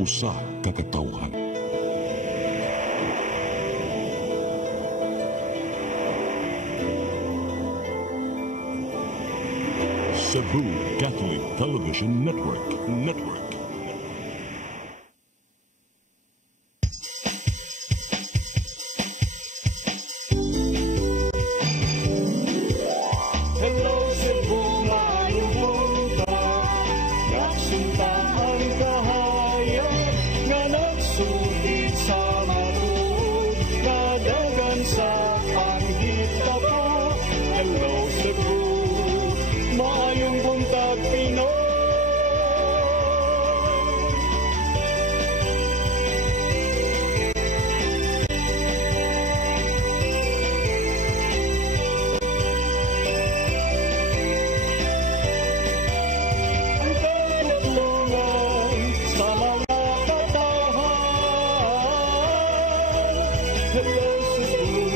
usa ka katawhan. Cebu Catholic Television Network. Hello Cebu, maayong buntag. Nagsunta ang kahayag nga nagsulit sa matuod, nadagan sa panghitabo. Hello Cebu, maayong buntag Pinoy. Ang pagtutulungan sa mga katawhan. Hello Cebu,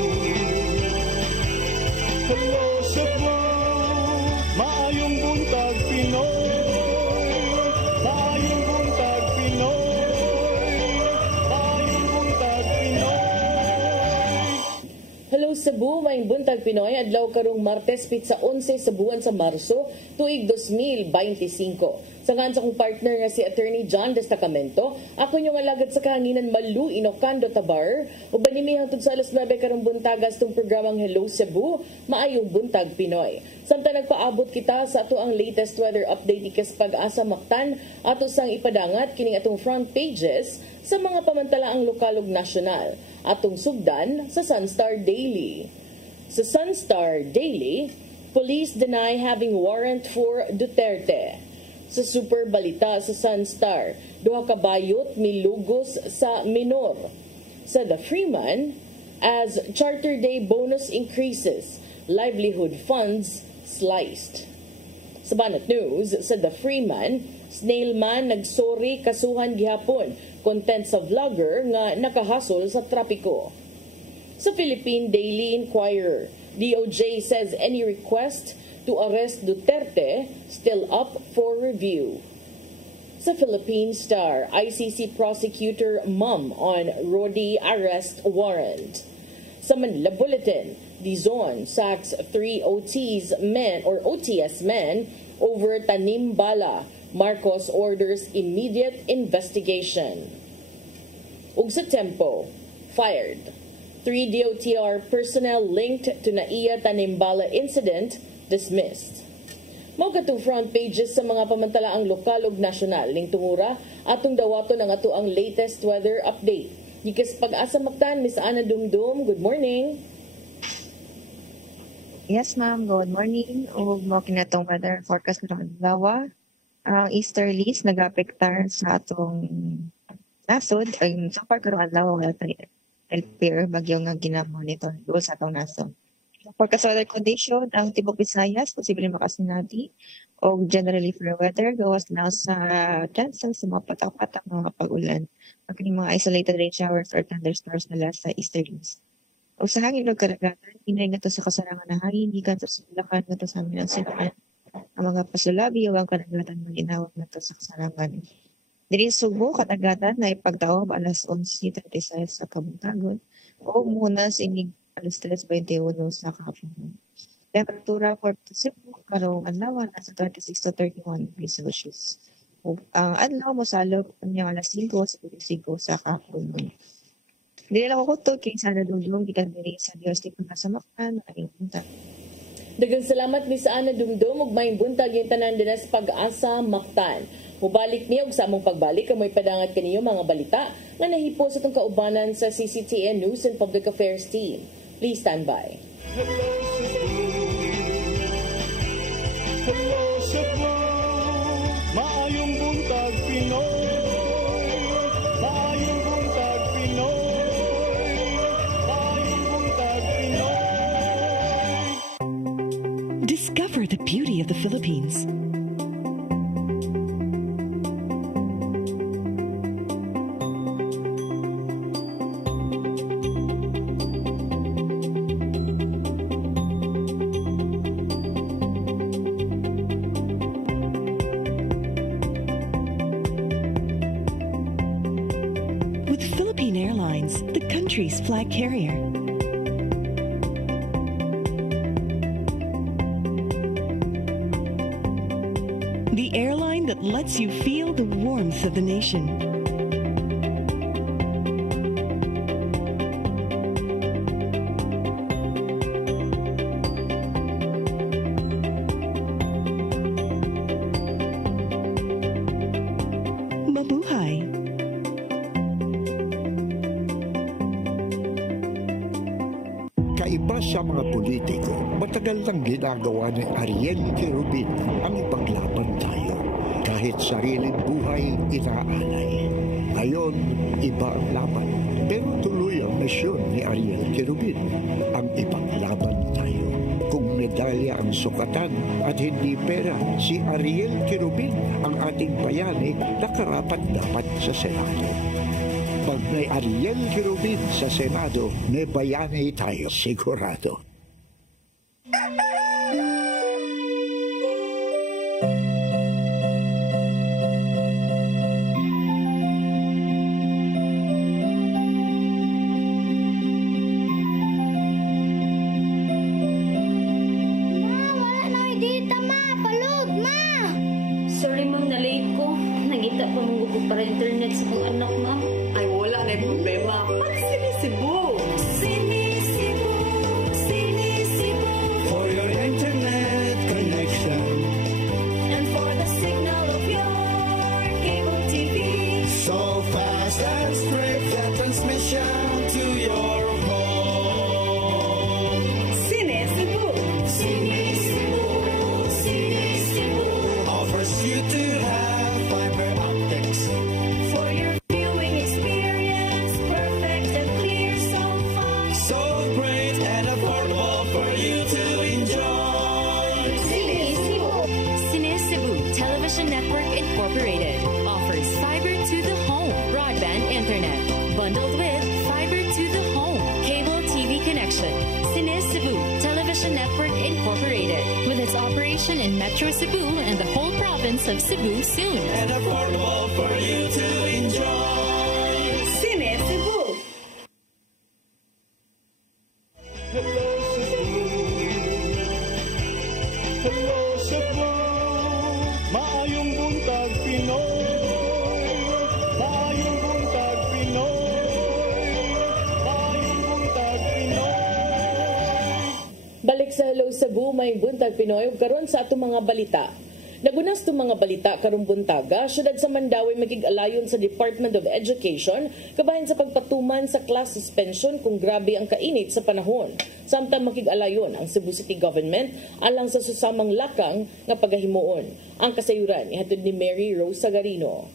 hello Cebu, maayong buntag Pinoy. Maayong buntag Pinoy. Maayong buntag Pinoy. Hello Cebu, maayong buntag Pinoy. Adlaw karong Martes, pitsa 11 sa buwan sa Marso, tuig 2025. Sangan sa kong partner nga si Attorney John Destacamento, ako yung alagad sa kahanginan Malu Inocando Tabar, o banimi hangtod sa alas 9 karong buntagas tong programang Hello Cebu, maayong buntag Pinoy. Samtang nagpaabot kita sa ato ang latest weather update ikas pag-asa Mactan, ato sang ipadangat kining atong front pages sa mga pamantalaang lokal ug nasyonal, atong sugdan sa Sunstar Daily. Sa Sunstar Daily, police deny having warrant for Duterte. Sa Super Balita sa Sunstar, duha ka bayot milugos sa minor. Sa The Freeman, as Charter Day bonus increases, livelihood funds sliced. Sa Banat News, sa The Freeman, snailman nagsori kasuhan gihapon, content sa vlogger nga nakahasol sa trapiko. Sa Philippine Daily Inquirer, DOJ says any request to arrest Duterte still up for review. Sa Philippine Star, ICC prosecutor mum on Rodi arrest warrant. Sa Manila Bulletin, Dizon sacks 3 OTS men over tanim bala. Marcos orders immediate investigation. Ug sa Tempo, fired. 3 DOTR personnel linked to Naiya Tanimbala incident dismissed. Mao katong front pages sa mga pamantalaang lokal ug nasyonal ning tungura atong dawaton ang ato ang latest weather update. Gikas pag-asa Mactan, Miss Ana Dumdum, good morning. Yes, ma'am. Good morning. Ug mo kinatong weather forecast karong adlaw. Ang easterlies nagapektar sa atong nasod. So far karong adlaw wala tayo LPR bagyo nga gina-monitor duol sa atong nasod. Forecast weather condition, ang Tibok Visayas, posibleng makasinati o generally fair weather, gawas na sa chances sa mga patak-patak mga pag-ulan. Ang mga isolated rain showers or thunderstorms nila sa easterlies. O sa hangin ng karagatan, hinay nga to sa kasarangan na hangin, hikan sa sulakan nga to sa amin ang sinukan. Ang mga pasulabi o ang karagatan malinawag nga to sa kasarangan. Diri Subo, katagatan na ipagtaob alas 11:36 sa Kabuntagon o muna sa inig alas 3:21 sa kahapon. Temperatura for Cebu karong adlaw nasa 26 to 31 degrees Celsius. Ang adlaw mo salop niya alas 5 sa 5 sa kahapon. Dili lang ko to kay sana dumdum gikan diri sa Dios ti pagkasamaktan ay punta. Daghang salamat Miss Ana Dumdum ug maayong buntag yung tanan dinas pag-asa Mactan. Mubalik niya ug sa among pagbalik amoy padangat kaniyo mga balita nga nahipo sa itong kaubanan sa CCTN News and Public Affairs Team. Please stand by. Hello Cebu, hello Cebu, maayong buntag Pinoy. Maayong buntag Pinoy. Maayong buntag Pinoy. Discover the beauty of the Philippines. with Philippine Airlines, the country's flag carrier. The airline that lets you feel the warmth of the nation. Mabuhay! Kaiba sa mga politiko, matagal nang ginagawa ni Ariel Querubin ang ipaglaban tayo. Kahit sariling buhay inaalay. Ngayon, iba ang laban. Pero tuloy ang misyon ni Ariel Querubin, ang ipaglaban tayo. Kung medalya ang sukatan at hindi pera, si Ariel Querubin ang ating bayani na karapat-dapat sa Senado. Pag may Ariel Querubin sa Senado, may bayani tayo sigurado. Sorry ma'am, na-late ko. Nagita pa mong gusto para internet sa kong anak ma'am. Ay, wala na yung problema. Pag-sinisibo! Sinisibo, sinisibo. For your internet connection. And for the signal of your cable TV. So fast and straight, the transmission to your home. Sinisibo, sinisibo, sinisibo. Offers you to have fiber optics. For your viewing experience, perfect and clear so far. So great and affordable for you to enjoy. Sinisibo. Sinisibo Television Network Incorporated offers fiber to the home broadband internet bundled with fiber to the home cable TV connection. Sinisibo Television Network Incorporated with its operation in Metro Cebu and the whole province of Cebu soon. And affordable for you to enjoy. Sinisibo. Hello, Cebu. Hello, Cebu. Maayong buntag, Pinoy. Maayong buntag, Pinoy. Maayong buntag, Pinoy. Balik sa Hello Cebu, may buntag Pinoy ug karon sa atong mga balita. Nagunas itong mga balita karong buntaga, syudad sa Mandawi magig-alayon sa Department of Education kabahin sa pagpatuman sa class suspension kung grabe ang kainit sa panahon. Samtang makig-alayon ang Cebu City Government alang sa susamang lakang nga pagahimuon. Ang kasayuran ihatod ni Mary Rose Sagarino.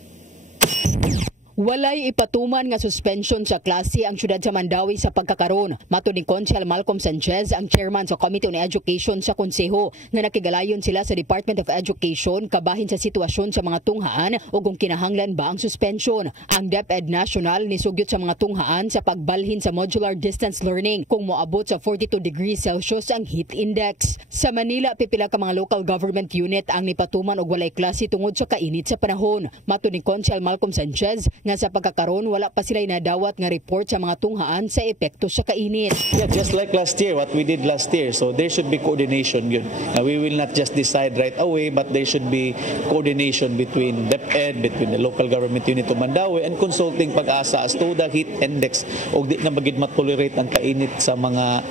Walay ipatuman nga suspension sa klase ang syudad sa Mandawi sa pagkakaron. Matud ni Conchel Malcolm Sanchez, ang chairman sa Committee on Education sa Konseho, nga nakigalayon sila sa Department of Education kabahin sa sitwasyon sa mga tunghaan o kung kinahanglan ba ang suspension. Ang DepEd National nisugyot sa mga tunghaan sa pagbalhin sa modular distance learning kung moabot sa 42 degrees Celsius ang heat index. Sa Manila, pipila ka mga local government unit ang nipatuman og walay klase tungod sa kainit sa panahon. Matud ni Conchel Malcolm Sanchez, nga sa pagkakaron wala pa sila nadawat nga report sa mga tunghaan sa epekto sa kainit. Yeah, just like last year, what we did last year. So there should be coordination yun. We will not just decide right away, but there should be coordination between DepEd, between the local government unit of Mandawi, and consulting Pag-asa as to the heat index o di na magid matolerate ang kainit sa mga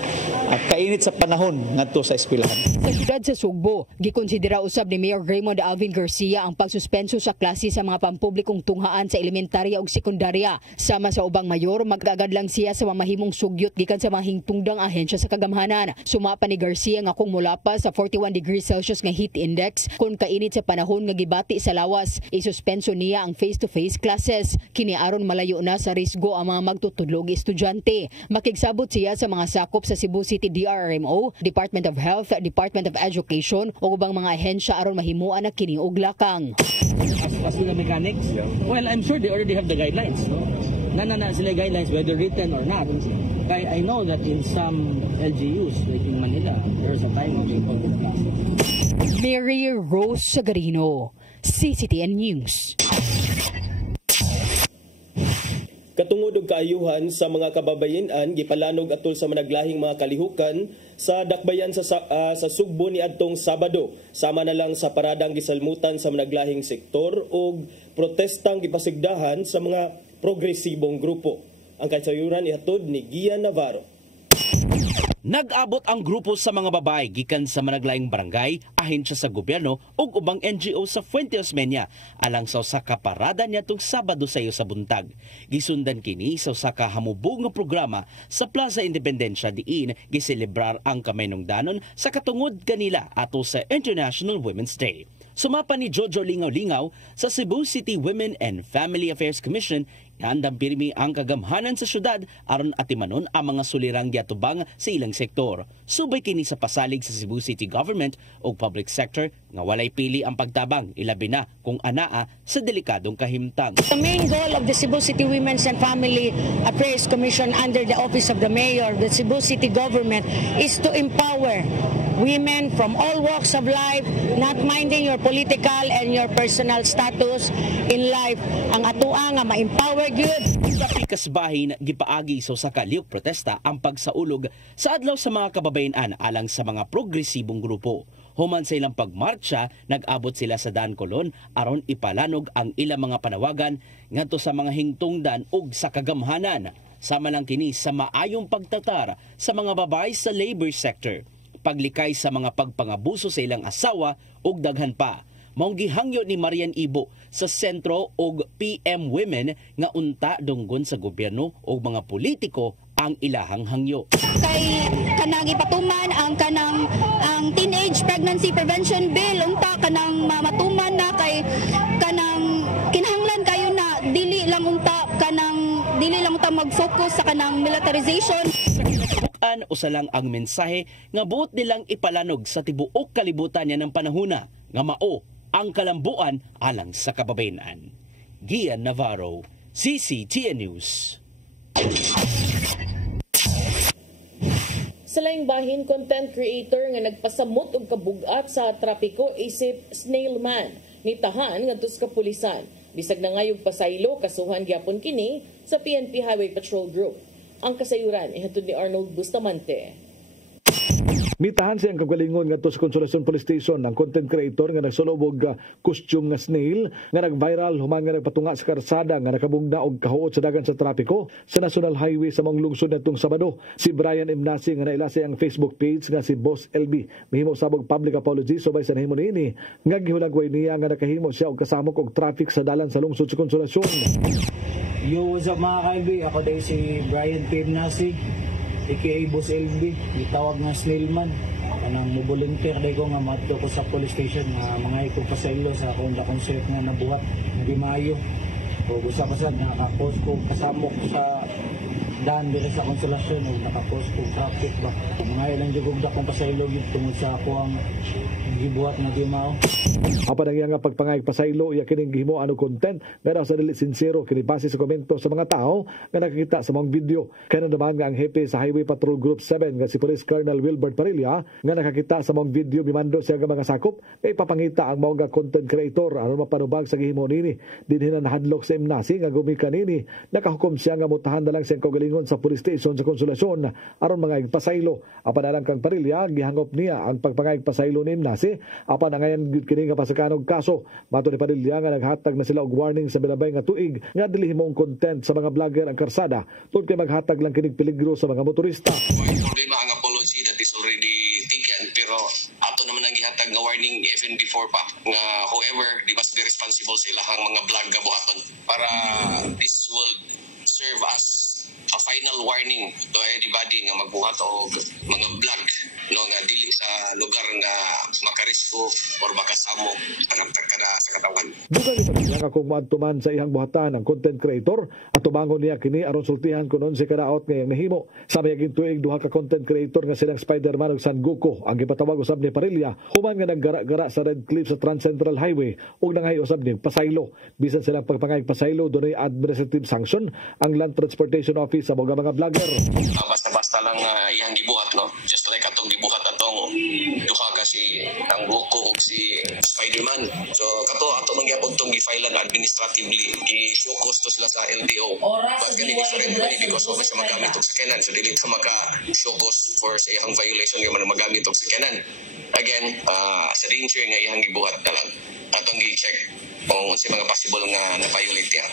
kainit sa panahon ngadto sa eskwelahan. Sa syudad sa Sugbo, gikonsidera usab ni Mayor Raymond Alvin Garcia ang pagsuspenso sa klase sa mga pampublikong tunghaan sa elementarya ug sekundarya. Sama sa ubang mayor, magagad lang siya sa mamahimong sugyot gikan sa mga hingtungdang ahensya sa kagamhanan. Sumapa ni Garcia nga kung mula pa sa 41 degrees Celsius nga heat index kung kainit sa panahon nga gibati sa lawas, isuspenso niya ang face-to-face classes. Kini aron malayo na sa risgo ang mga magtutudlo og estudyante. Makigsabot siya sa mga sakop sa Cebu City DRRMO, Department of Health, Department of Education o ubang mga ahensya aron mahimuan na kini og lakang. As to the mechanics, well, I'm sure they already have the guidelines. No? Na sila guidelines, whether written or not. I know that in some LGUs, like in Manila, there's a time when they call it classes. Mary Rose Sagarino, CCTN News. Katungod pagtuod og kaayuhan sa mga kababayen-an gipalanog atol sa managlahing mga kalihukan sa dakbayan sa Sugbo ni adtong Sabado, sama na lang sa paradang gisalmutan sa managlahing sektor ug protestang gipasigdahan sa mga progresibong grupo. Ang kasayuran ihatod ni Gian Navarro. Nag-abot ang grupo sa mga babae gikan sa managlaing barangay, ahensya sa gobyerno ug ubang NGO sa Fuente Osmeña alang sa usa ka parada niadtong Sabado sayo sa buntag. Gisundan kini sa usa ka hamubog nga programa sa Plaza Independencia diin giselebrar ang kamaynungdanon sa katungod kanila ato sa International Women's Day. Sumapa ni Jojo Lingaw-Lingaw sa Cebu City Women and Family Affairs Commission, ihandang pirmi ang kagamhanan sa syudad aron atimanon ang mga sulirang giatubang sa ilang sektor. Subay kini sa pasalig sa Cebu City Government o public sector nga walay pili ang pagtabang, ilabi na kung anaa sa delikadong kahimtang. The main goal of the Cebu City Women's and Family Affairs Commission under the Office of the Mayor, the Cebu City Government, is to empower women from all walks of life, not minding your political and your personal status in life. Ang atoa nga ma-empower gyud. Sa pikasbahin gipaagi sa usa ka lihok protesta ang pagsaulog sa adlaw sa mga kababayen-an alang sa mga progresibong grupo. Human sa ilang pagmarcha, nag-abot sila sa Dan Colon aron ipalanog ang ilang mga panawagan ngadto sa mga hingtungdan ug sa kagamhanan. Sama lang kini sa maayong pagtatar sa mga babae sa labor sector, paglikay sa mga pagpangabuso sa ilang asawa ug daghan pa. Maong gihangyo ni Marian Ibo sa sentro og PM Women nga unta dunggon sa gobyerno ug mga politiko ang ilahang hangyo. Kay kanang ipatuman ang teenage pregnancy prevention bill unta kanang matuman na kay kanang kinahanglan kayo na dili lang unta mag-focus sa kanang militarization. Usa lang ang mensahe nga buot nilang ipalanog sa tibuok kalibutan niya ng panahuna nga mao ang kalambuan alang sa kababayen-an. Gian Navarro, CCTN News. Sa laing bahin, content creator nga nagpasamot og kabugat sa trapiko isip Snailman nitahan ngadto sa kapulisan. Bisag na ngayog pasaylo kasuhan gyapon kini sa PNP Highway Patrol Group. Ang kasayuran ihatod ni Arnold Bustamante. Mitahan siyang kagalingon ngadto sa Consolacion Police Station ang content creator nga nagsulobog costume nga snail nga nag-viral human nga nagpatunga sa karsada nga nakabungda og kahuot sa dagan sa trapiko sa National Highway sa mga lungsod nitong Sabado. Si Brian Imnasi nga nailasi ang Facebook page nga si Boss LB mihimo sabog public apology subay sa nahimo niini nga gihulagway niya nga nakahimo siya og kasamok og traffic sa dalan sa lungsod sa Consolacion. Yo, what's up mga kailbi? Ako dahil si Brian Imnasi, aka Boss LB, itawag nga Snailman. Kanang mo-volunteer dahil ko nga matlo ko sa police station mga ikong pasaylo sa akong concert nga nabuhat na di Mayo. O gusa-pasad nakapost ko kasamok sa daan dito sa Consolacion o nakapost ko traffic ba. Mga ilang jugog da kong pasaylo tungod sa ako ang gibuhat na di Mao. Apan ang iyang pagpangayag pasaylo iya kining gihimo ano content nga sa dili sincero kini base sa komento sa mga tao nga nakakita sa mga video. Kaya naman nga ang hepe sa Highway Patrol Group 7 nga si Police Colonel Wilbert Parilla nga nakakita sa mga video mimando siya nga mga sakop kay papangita ang mga content creator aron mapanubag sa gihimo nini. Dinhi na nahadlok sa Imnasi nga gumikan nini nakahukom siya nga mutahan na lang siyang kaugalingon sa police station sa Consolacion aron mga pasaylo. Apan alang kang Parilla gihangop niya ang pagpangayag pasaylo ni Imnasi apan angayan gyud kini nga pasakanog kaso. Mato ni Padilla nga naghatag na sila og warning sa milabay nga tuig nga dili himong content sa mga vlogger ang karsada tungod kay maghatag lang kining peligro sa mga motorista. Problema ang apology that is already taken pero ato naman ang gihatag nga warning even before pa nga whoever di must be responsible sa ilahang mga vlog nga buhaton para this will serve as a final warning to anybody nga magbuhat og mga vlog no nga dili sa lugar nga makarisgo or makasamo panamtag kada sa katawan. Duga ni Padilla nga kung maadtuman sa ihang buhatan ang content creator at tumangon niya kini aron sultihan kunon si kadaot nga iyang nahimo. Sa mayaging tuig duha ka content creator nga silang Spider-Man ug San Goku ang gipatawag usab ni Parilla human nga naggara-gara sa Red Cliff sa Trans Central Highway ug nangay usab ni pasaylo. Bisan silang pagpangayag pasaylo dunay administrative sanction ang Land Transportation Office sa mga vlogger. Basta-basta lang iyang gibuhat, no? Just like atong gibuhat atong duha ka si ang Goku ug si Spider-Man. So ato mangyapon tong gi-file administratively, gi-showcause to sila sa LTO. But kani different way because wala siya magamit og sakyanan. So dili ka maka-showcause for sa iyang violation nga magamit og sakyanan. Again, sa danger nga iyang gibuhat na lang. Atong gi-check kung si mga possible nga na-violate niya.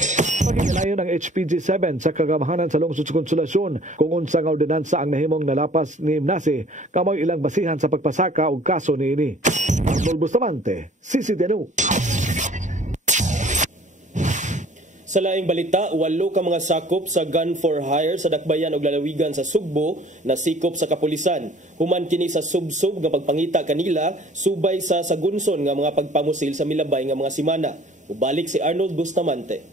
Pagkakalayo ng HPG-7 sa kagamahanan sa lungsod sa Konsolasyon kung unsa nga ordinansa ang nahimong nalapas ni Imnasi kamoy ilang basihan sa pagpasaka og kaso niini. Arnold Bustamante, CCTV. Sa laing balita, 8 ka mga sakop sa gun for hire sa dakbayan og lalawigan sa Sugbo na sikop sa kapulisan. Human kini sa subsub nga pagpangita kanila subay sa sagunson nga mga pagpamusil sa milabay nga mga simana. Ubalik si Arnold Bustamante.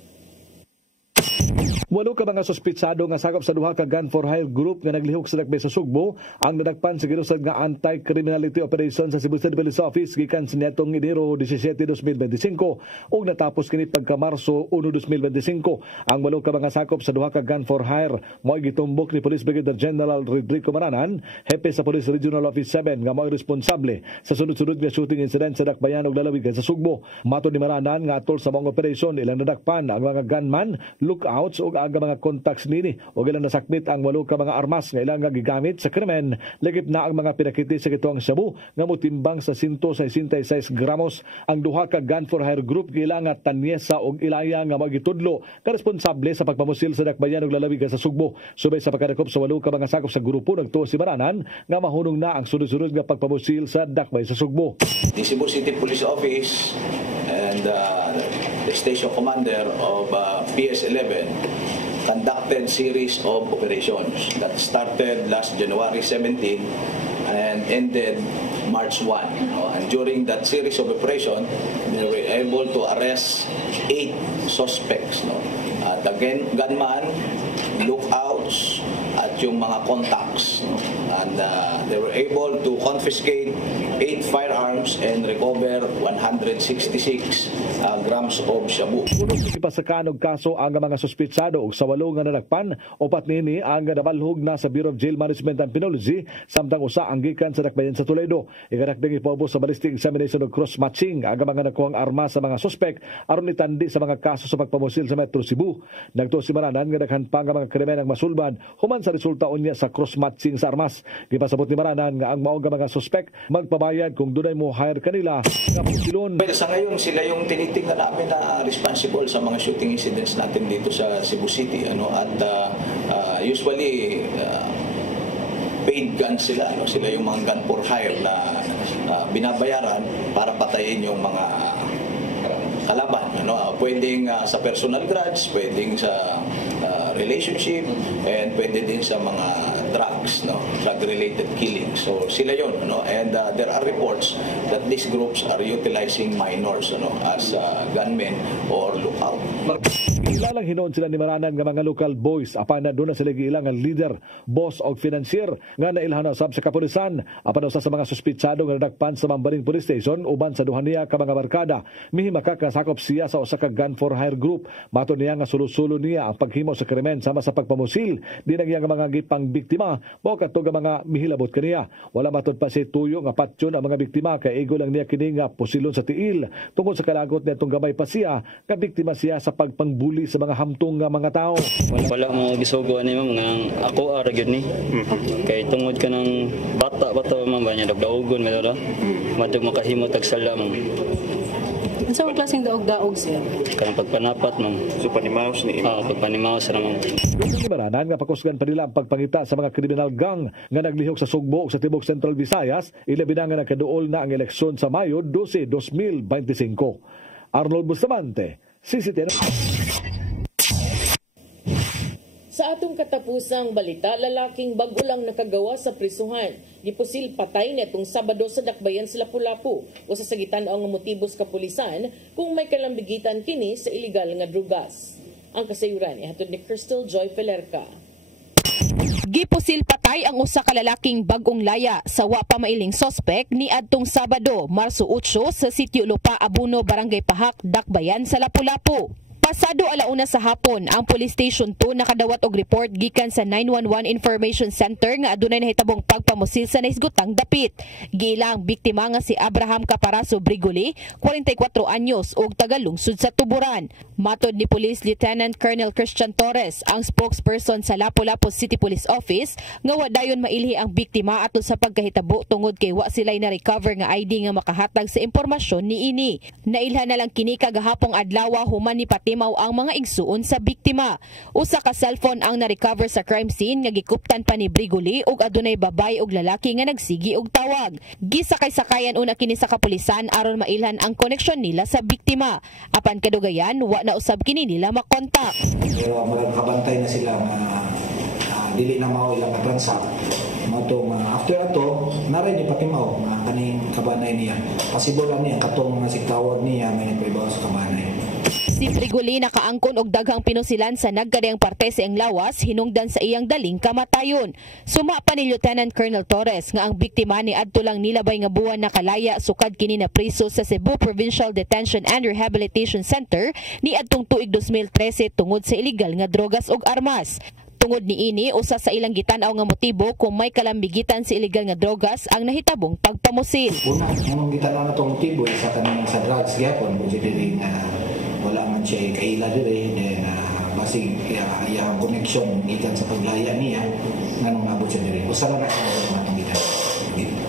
8 ka mga suspitsado nga sakop sa duha ka gun for hire group nga naglihok sa dakbay sa Sugbo ang nadagpan sa ginusad nga anti-criminality operation sa Cebu City Police Office gikan sinetong Enero 17, 2025 ug natapos kini pagka Marso 1, 2025. Ang 8 ka mga sakop sa duha ka gun for hire mo'y gitumbok ni Police Brigadier General Rodrigo Maranan, hepe sa Police Regional Office 7 nga mo'y responsable sa sunod-sunod nga shooting incident sa dakbayan ug lalawigan sa Sugbo. Matud ni Maranan nga atol sa mga operasyon ilang nadakpan ang mga gunman, lookouts ug aga mga contacts nini o ilang nasakmit ang 8 ka mga armas nga ilang gigamit sa krimen. Lagip na ang mga pinakiti sa gituang Shabu nga motimbang sa 166 gramos. Ang duha ka gun for hire group gilang Tanyesa og Ilaya nga magitudlo ka responsable sa pagpamusil sa dakbayan ug lalawigan sa Sugbo. Subay sa pagkadakop sa 8 ka mga sakop sa grupo nagtuo si Maranan nga mahunong na ang sunod-sunod nga pagpamusil sa dakbay sa Sugbo. The Cebu City Police Office and the station commander of PS11 conducted series of operations that started last January 17 and ended March 1. And during that series of operation, they were able to arrest 8 suspects. The gunman, lookouts, at yung mga contacts. And they were able to confiscate 8 firearms and recover 166 grams of shabu. Ipasakan og kaso ang mga suspitsado og sa 8 nga nadakpan, 4 nini ang nabalhog na sa Bureau of Jail Management and Penology samtang usa ang gikan sa dakbayan sa Toledo. Iganakding ipaubos sa ballistic examination og cross-matching ang mga nakuhang armas sa mga suspect aron itandi sa mga kaso sa pagpamusil sa Metro Cebu. Nagtuo si Maranan nga daghan pa nga mga krimen ang masulbad human sa resulta unya sa cross-matching sa armas. Gipasabot ni Maranan nga ang mao nga mga suspect magpabayad kung dunay mo hire kanila nga pusilon. Pero sa ngayon sila yung tinitingnan namin na responsible sa mga shooting incidents natin dito sa Cebu City at usually paid guns sila sila yung mga gun for hire na binabayaran para patayin yung mga kalaban pwedeng sa personal grudge, pwedeng sa relationship, and pwede din sa mga drugs, drug-related killings. So sila yon, and there are reports that these groups are utilizing minors as gunmen or lookout. Ilalang hinoon sila ni Maranan nga mga local boys apan na doon na sila giilang nga leader, boss og financier nga nailhan usab sa kapulisan apan usa sa mga suspitsado nga nadakpan sa Mambaling Police Station uban sa duha niya ka mga barkada. Mihi makakasakop siya sa usa ka gun for hire group. Mato niya nga sulo-sulo niya ang paghimo sa krimen sama sa pagpamusil dinag iya nga mga gipang biktima mao kadto nga mga mihilabot kaniya. Wala matud pa si tuyo nga patyon ang mga biktima kay igo lang niya kini nga pusilon sa tiil tungod sa kalagot nitong gamay pa siya ka biktima siya sa pagpangbuli sa mga hamtong nga mga tao. Wala mo gisugo ani ma'am nga ako ara gyud ni. Kay tungod ka ng bata ma'am ba niya dagdaogon nga daw. Matug makahimo tag sala ma'am. Sa mga klaseng daog-daog siya? Kanang pagpanapat ma'am. So panimaos ni Ima? Oo, pagpanimaos na ma'am. Maranan nga pakusgan pa nila ang pagpangita sa mga criminal gang nga naglihok sa Sugbo ug sa Tibok Central Visayas ilabi na nga nakaduol na ang eleksyon sa Mayo 12, 2025. Arnold Bustamante, CCTV. Sa atong katapusang balita, lalaking bago lang nakagawa sa prisuhan. Gipusil patay netong Sabado sa dakbayan sa Lapu-Lapu o sa sagitan ang motibos kapulisan kung may kalambigitan kini sa illegal nga drugas. Ang kasayuran ihatod ni Crystal Joy Felerca. Gipusil patay ang usa ka lalaking bagong laya sa wa pa mailing suspect ni adtong Sabado, Marso 8 sa Sitio Lupa Abuno, Barangay Pahak, Dakbayan sa Lapu-Lapu. Pasado alauna sa hapon, ang Police Station 2 nakadawat og report gikan sa 911 Information Center nga adunay nahitabong pagpamusil sa naisgutang dapit. Giila ang biktima nga si Abraham Caparazo Brigoli, 44 anyos ug taga-lungsod sa Tuburan. Matod ni Police Lieutenant Colonel Christian Torres, ang spokesperson sa Lapu-Lapu City Police Office, nga wadayon mailhi ang biktima atol sa pagkahitabo tungod kay wa sila'y na-recover nga ID nga makahatag sa impormasyon ni ini. Nailhan na lang kini kagahapong adlaw human ni patimaw ang mga igsuon sa biktima. Usa ka cellphone ang na-recover sa crime scene nga gikuptan pa ni Brigoli ug adunay babae ug lalaki nga nagsigi og tawag. Gisakay-sakayan una kini sa kapulisan aron mailhan ang koneksyon nila sa biktima. Apan kadugayan wa na usab kini nila makontak. Pero magkabantay na sila nga dili na mao ilang transak. Matong after ato naray di patimaw nga kaning kabanay niya. Possible niya katong mga sigtawag niya may nagpaibaw sa kabanay. Si Brigoli nakaangkon og daghang pinusilan sa nagkadayang parte sa iyang lawas hinungdan sa iyang daling kamatayon. Suma pa ni Lieutenant Colonel Torres nga ang biktima ni adto lang nilabay nga buwan nakalaya sukad kini na priso sa Cebu Provincial Detention and Rehabilitation Center ni adtong tuig 2013 tungod sa illegal nga drogas ug armas. Tungod ni ini, usa sa ilang gitanaw nga motibo kung may kalambigitan sa illegal nga drogas ang nahitabong pagpamusil. Una, ang gitanaw na itong motibo sa kanang sa drugs gyapon kung dili wala man siya kaila diri then basig iyang connection gikan sa paglaya niya nganong nabot siya diri. Usa na matong gitan.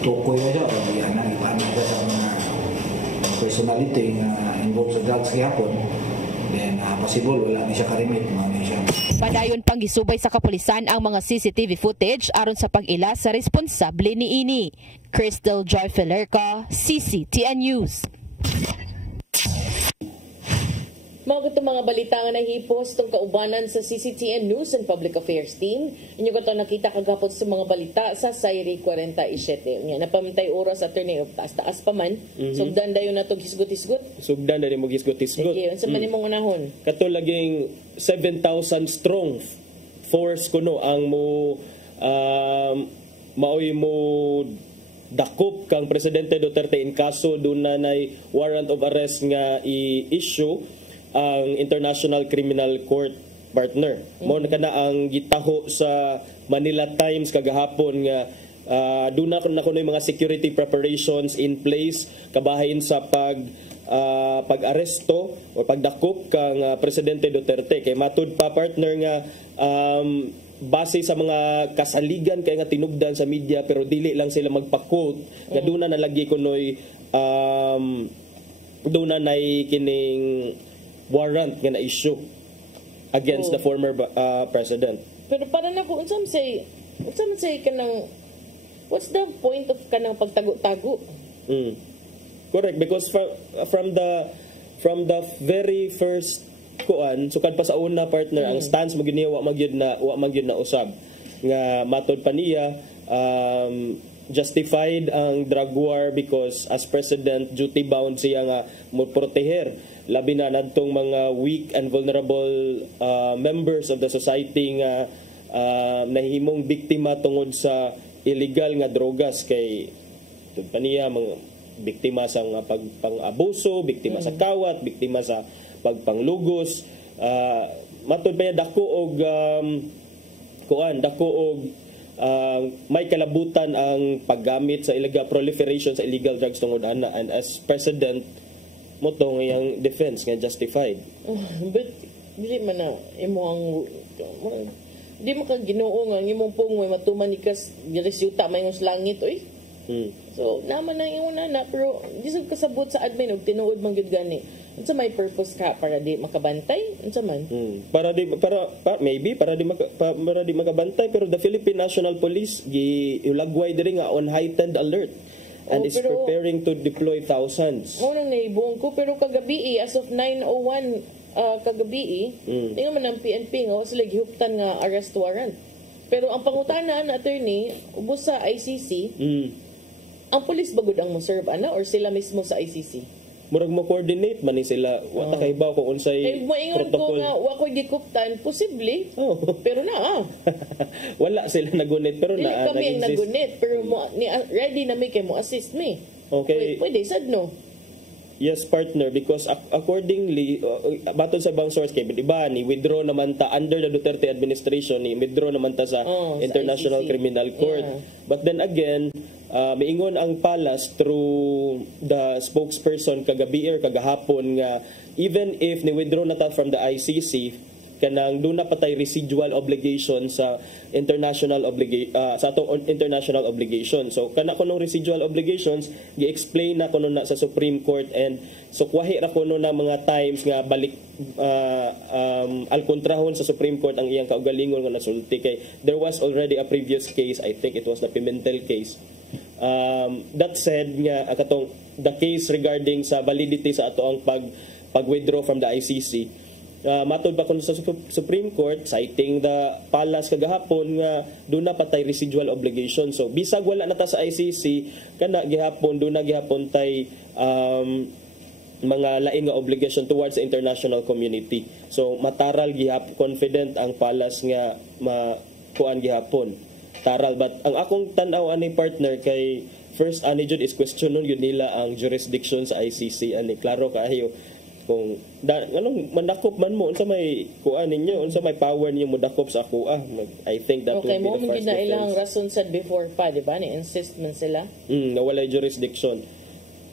Tukoy na siya o iyan na iba na sa mga personality nga involved sa drugs gyapon. Then possible wala na siya karimit mga siya. Padayon pang gisubay sa kapulisan ang mga CCTV footage aron sa pag-ila sa responsable ni ini. Crystal Joy Felerca, CCTN News. Mga itong mga balita nga nahipos itong kaubanan sa CCTN News and Public Affairs Team. Inyo ko ito nakita kagapot sa mga balita sa Sayri 47. Nga, napamintay oras attorney of taas pa man. Sugdan dayon na ito gisgot-hisgot. Sugdan na rin mo gisgot-hisgot. Sige, sa man mong unahon. Kato laging 7,000 strong force kuno ang mo maoy mo dakop kang Presidente Duterte in kaso doon na warrant of arrest nga i-issue ang International Criminal Court partner. Mao na kana ang gitaho sa Manila Times kagahapon nga doon na kunoy mga security preparations in place kabahin sa pag-aresto o pagdakop kang Presidente Duterte. Kay matud pa partner nga base sa mga kasaligan kay nga tinugdan sa media pero dili lang sila magpa-quote nga doon na nalagi kunoy doon na kining warrant nga na-issue against the former president. Pero para na ko, unsam say kanang, what's the point of kanang pagtago-tago? Correct, because from the very first kuan, sukad pa sa una partner, ang stance mo giniya wa magyud na usab. Nga matod pa niya, justified ang drug war because as president duty bound siya nga mo proteher labi na nadtong mga weak and vulnerable members of the society nga nahimong biktima tungod sa illegal nga drogas kay pa niya mga biktima sa mga pang-abuso, biktima sa kawat, biktima sa pagpanglugos, matud pa niya dako og may kalabutan ang paggamit sa illegal proliferation sa illegal drugs tungod ana, and as president mo to ngayang defense nga justified. But dili man na imo ang di mo ka Ginoo nga imong pungoy matuman ni kas resulta mayong langit oy. So naman na yung na pero di sa kasabot sa admin og tinuod man gyud gani. Unsa may purpose ka para di makabantay? Unsa man? Para di makabantay pero the Philippine National Police giulagway diri nga on heightened alert and is preparing to deploy thousands. Mo nang naibong ko pero kagabi as of 9:01 kagabi tingnan man ang PNP nga sila gihuptan nga arrest warrant. Pero ang pangutana na attorney ubos sa ICC, ang pulis bagud ang mo serve ana or sila mismo sa ICC? Murag mo coordinate man ni sila wa ta kay ba ko unsay ko protocol. nga wa ko gikuptan posible. Pero na wala sila nagunit pero na kami ang nagunit pero mo ni ready na mi kay mo assist me. Okay. Pwede sad no. Yes, partner, because accordingly, batod sa ibang source, kay diba, ni withdraw naman ta under the Duterte administration, ni withdraw naman ta sa International ICC. Criminal Court. Yeah. But then again, miingon ang Palace through the spokesperson kagabi or kagahapon nga even if ni withdraw na ta from the ICC, kanang doon na patay residual obligation sa international sa atong international obligation. So kana kunong residual obligations gi-explain na kuno na sa Supreme Court, and so kwahi ra kuno na mga times nga balik alkontrahon sa Supreme Court ang iyang kaugalingon nga nasulti kay there was already a previous case, I think it was the Pimentel case. That said nga katong the case regarding sa validity sa ato ang pag-withdraw from the ICC, matod pa kuno sa Supreme Court citing the Palace kagahapon nga doon na patay residual obligation. So bisag wala na ta sa ICC kana gihapon doon na gihapon tay mga lain nga obligation towards the international community. So mataral confident ang Palace nga makuan gihapon. Taral, but ang akong tan-aw ani partner kay first ani jud is questionon yun nila ang jurisdiction sa ICC ani klaro kaayo kung anong mandakop man mo unsa may kuan ninyo, unsa may power ninyo modakop sa kuha. I think that okay, would be the first defense. Okay, mo ilang rason said before pa, di ba? Ni-insist man sila. Na walay jurisdiction.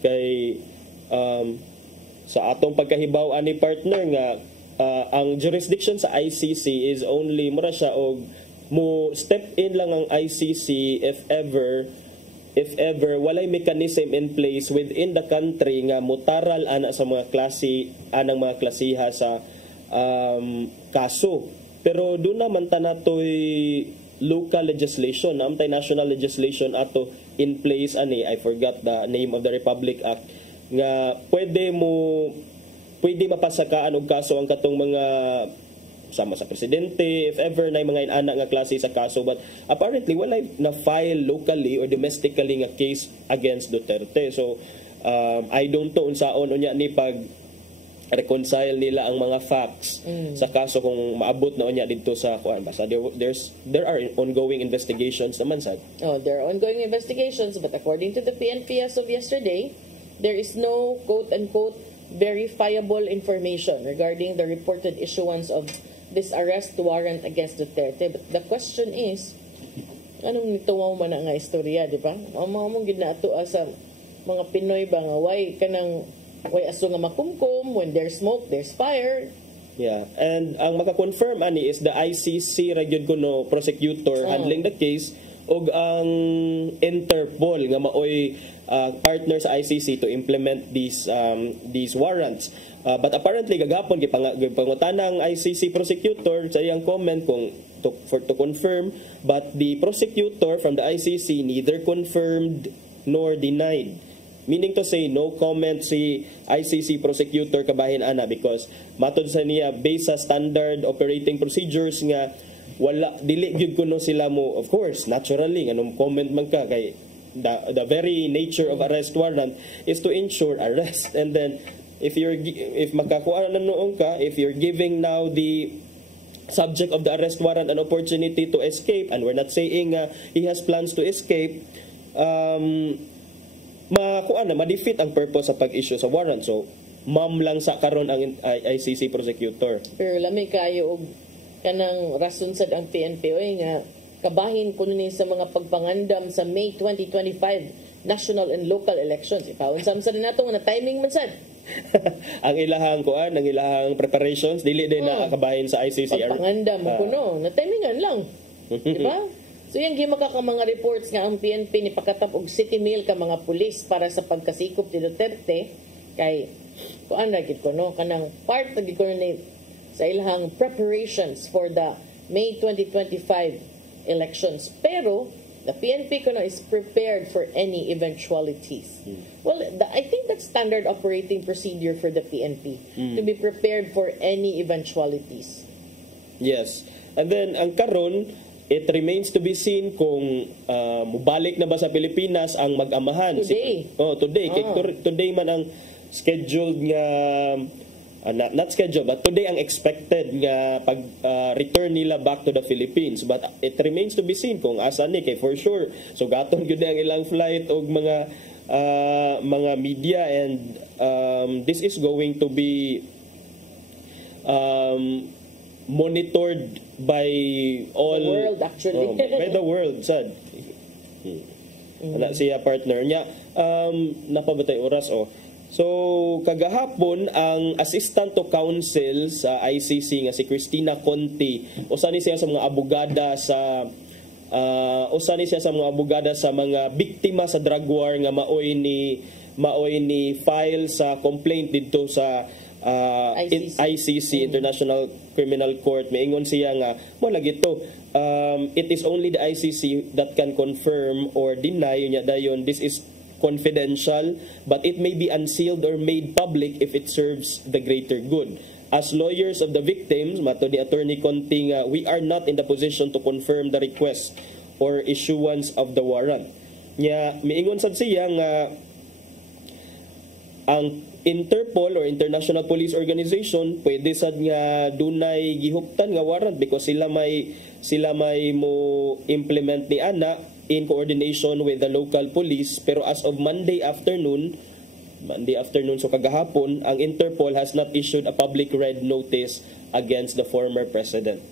Kay sa atong pagkahibaw ani partner nga ang jurisdiction sa ICC is only mura siya og mo step in lang ang ICC if ever walay mechanism in place within the country nga mutaral ana sa mga anang mga klasiha sa kaso. Pero doon naman tanatoy local legislation, namtay national legislation ato in place ani, I forgot the name of the Republic Act, nga pwede mapasakaan og kaso ang katong mga sama sa presidente if ever na mga anak nga klase sa kaso, but apparently wala na file locally or domestically nga case against Duterte. So I don't know unsaon unya ni pag reconcile nila ang mga facts sa kaso kung maabot na unya dito sa kuan basta there are ongoing investigations naman sad. There are ongoing investigations, but according to the PNP as of yesterday, there is no quote unquote verifiable information regarding the reported issuance of this arrest warrant against Duterte. But the question is, anong nituwaw man nga istorya, di ba? Ang mga mong ginaato sa mga Pinoy ba nga, way aso nga makumkum, when there's smoke, there's fire. Yeah, and ang makakonfirm ani is the ICC ragyod kuno prosecutor handling the case og ang Interpol nga maoy partner sa ICC to implement these warrants. But apparently gagapon gipangutanang ICC prosecutor sa iyang comment kung to confirm, but the prosecutor from the ICC neither confirmed nor denied. Meaning to say, no comment si ICC prosecutor kabahin ana because matod sa niya based sa standard operating procedures nga wala dili gyud kuno sila mo, of course naturally nganong comment man ka kay the very nature of arrest warrant is to ensure arrest, and then if makakuha na noong ka, if you're giving now the subject of the arrest warrant an opportunity to escape, and we're not saying he has plans to escape, ma-defeat ang purpose sa pag-issue sa warrant. So ma'am lang sa karon ang ICC prosecutor. Pero lami kayo og kanang rason sad ang PNP nga kabahin kuno ni sa mga pagpangandam sa May 2025 national and local elections. Ipawon sa nato nga timing man sad. ang ilahang preparations dili din na kabahin sa ICC. Pagpangandam kuno na timingan lang. Di ba? So yan gimaka ka mga reports nga ang PNP ni pakatap og city mail ka mga pulis para sa pagkasikop ni Duterte kay kuan ra gid kuno kanang part na gid kuno ni sa ilahang preparations for the May 2025 elections. Pero the PNP kuno is prepared for any eventualities. Well, I think that's standard operating procedure for the PNP to be prepared for any eventualities. Yes. And then ang karon, it remains to be seen kung mubalik na ba sa Pilipinas ang mag-amahan. Today. Today. Today man ang scheduled nga not scheduled, but today ang expected nga pag-return nila back to the Philippines. But it remains to be seen kung asa ni kay for sure. So gaton gyud ang ilang flight og mga media and this is going to be monitored by all The world, actually. by the world, sad. Wala siya partner niya. Napabatay oras So kagahapon ang assistant to counsel sa ICC nga si Cristina Conti, usa ni siya sa mga abogada sa mga biktima sa drug war nga maoy ni file sa complaint didto sa ICC, International Criminal Court. Maingon siya nga mo lagi to, it is only the ICC that can confirm or deny nya dayon. This is confidential, but it may be unsealed or made public if it serves the greater good. As lawyers of the victims, mato ni Attorney Conting, we are not in the position to confirm the request or issuance of the warrant. Nya miingon sad siya nga ang Interpol or International Police Organization pwede sad nga dunay gihuptan nga warrant because sila may mo implement ni ana in coordination with the local police, pero as of Monday afternoon, so kagahapon, ang Interpol has not issued a public red notice against the former president.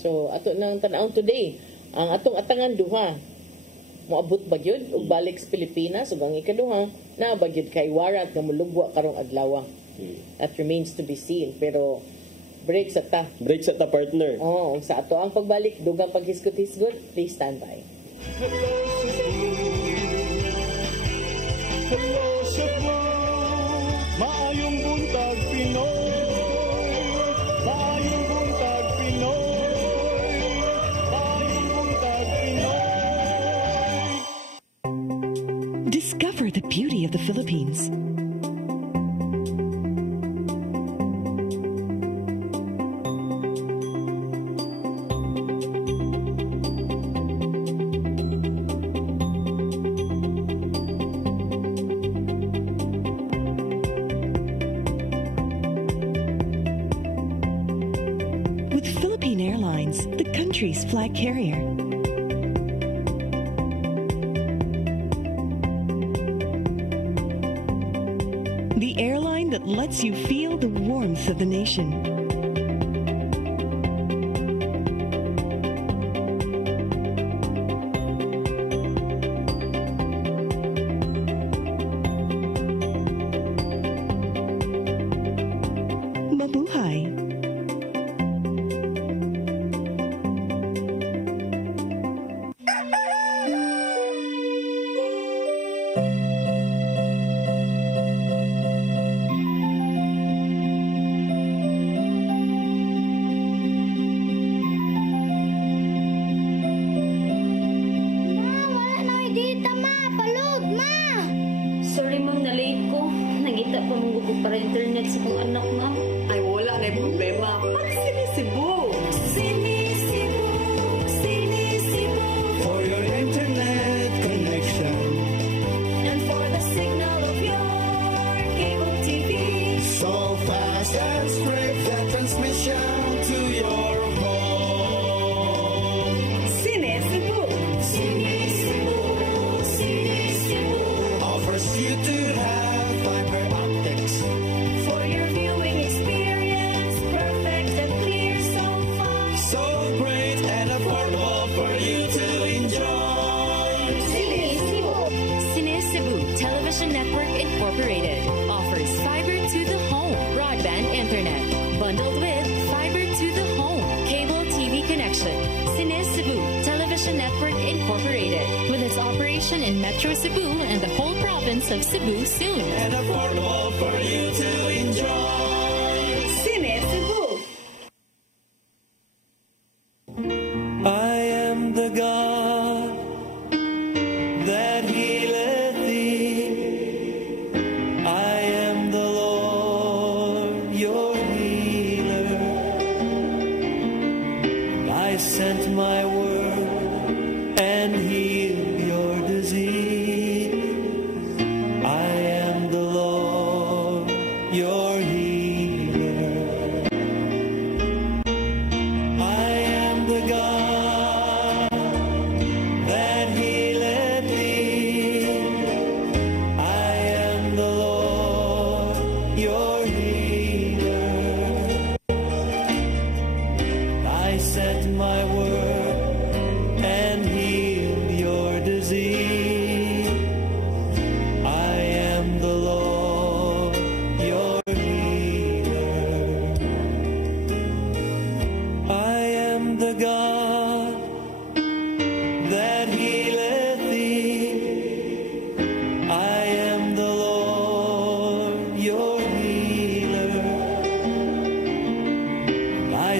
So ato nang tan-aw today, ang atong atangan duha moabot ba gyud og balik sa Pilipinas ug ang ikaduha na ba gyud kay warrant nga mulugwa karong adlaw. That remains to be seen, pero break sa ta partner. Sa ato ang pagbalik dugang paghisgot-hisgot, please stand by. Hello Cebu, maayong buntag Pinoy, maayong buntag Pinoy, maayong buntag Pinoy. Discover the beauty of the Philippines. Country's flag carrier. The airline that lets you feel the warmth of the nation. Mabuhay. In Metro Cebu and the whole province of Cebu soon. And affordable for you to enjoy. Cine Cebu. I am the God that healeth thee. I am the Lord, your healer. I sent my word and healed your disease. I am the Lord, your healer.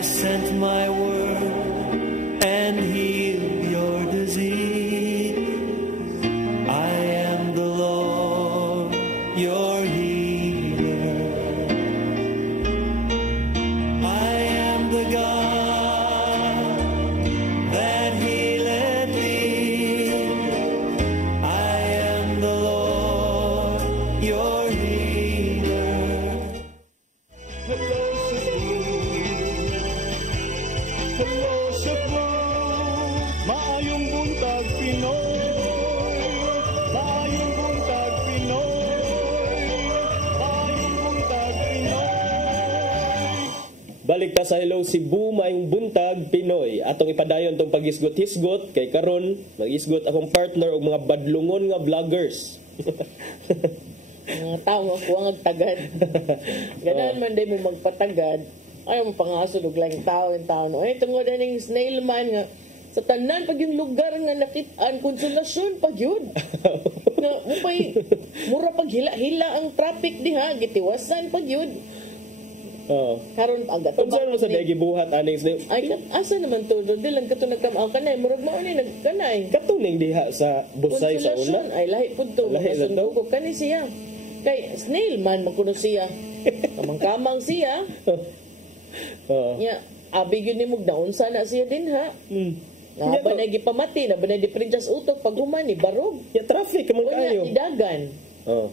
sent my word and healed your disease. I am the Lord, your healer. I am the God that healeth thee. I am the Lord, your healer. Hello, Cebu. Maayong buntag, Pinoy. Maayong buntag, Pinoy. Maayong buntag, Pinoy. Balik ta sa Hello Cebu, maayong buntag Pinoy. Atong ipadayon tong pag-isgot-hisgot kay karon mag-isgot akong partner og mga badlungon nga vloggers. Mga tao nga kuwang agtagad. Ganan man day mo magpatagad. Ayaw mo pangasod og lang tao no. Ay tungod aning snail man nga sa tanan pag yung lugar nga nakit-an konsolasyon pag yun. Nga mo pay mura pag hila-hila ang traffic diha gitiwasan pag yun. Karon aga Kung saan mo sa dagi buhat aning snail? Ay asa naman to di lang kato nagkamaw kanay murag mao ni nagkanay. Katuning diha sa busay sa una. Ay lahi pud to. Lahi na to. Ko kani siya. Kay snail man magkuno siya. Kamang-kamang siya. Nya abi gyud nimo daon sana siya din ha. Na ba na gipamati na ba na diprintjas utok pag human ni barog. Ya traffic man kayo. Idagan.